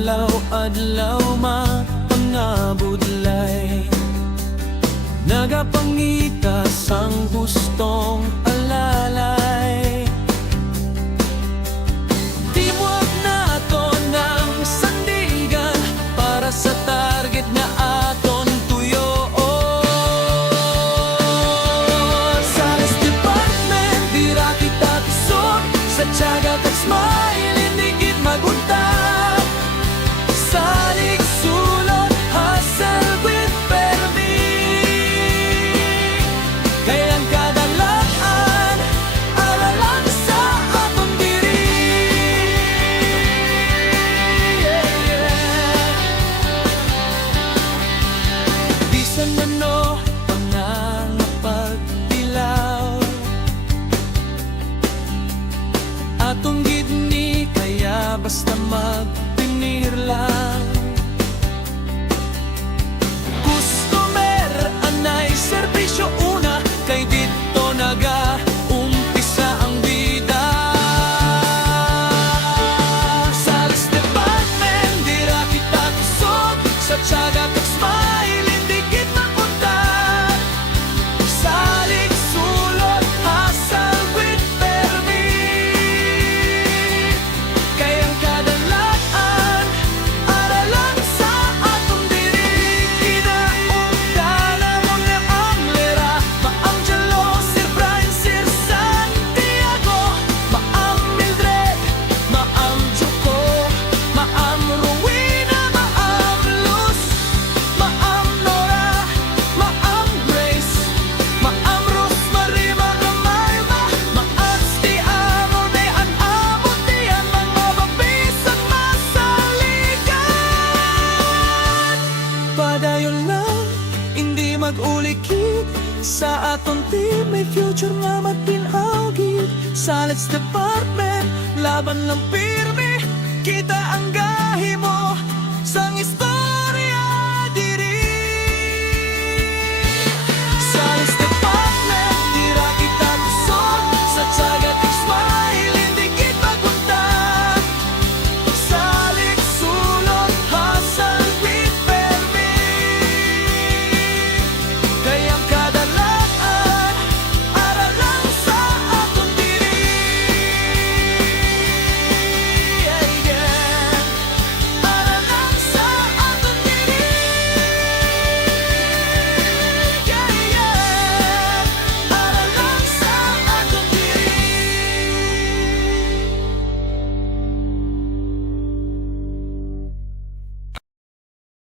adlaw-adlaw mapangabudlay, nagapangita sang gustong alalay. Timuag nato ng sandigan para sa target na aton tuyo. Sa Sales Department, dira kita tusod sa tiyaga kag smile, hindi gid magunta. Salig sulod, hustle with permi. Kaya ang kadalaan, aralan sa atong diri. Bisan mano pangangapagtilaw, atong gidni kaya basta magtinir lang. Customer anay serbisyo una, kay dito naga-umpisa ang bida. Sales Department, dira kita tusod sa tiyaga kag smile, hindi gid mapunta. Salig sulod, hustle with permi. Kaya ang kadalaan, aralan sa atong diri. Kinaugdala mga anglera, Maangelo, Sir Brian, Sir Santiago, Maam Mildred, Maam Joko, Maam Rowena, Maam Luz, Maam Nora, Maam Grace, Maam Rosemary, Maam Marma, Maasti Amor, Dean Amot, Diyan mga mabisang masaligan. Padayon lang, hindi mag-ulikit sa aton team, may future nga matinawgid. Sales Department, laban lang pirmi, kita ang gahi mo sang istorya.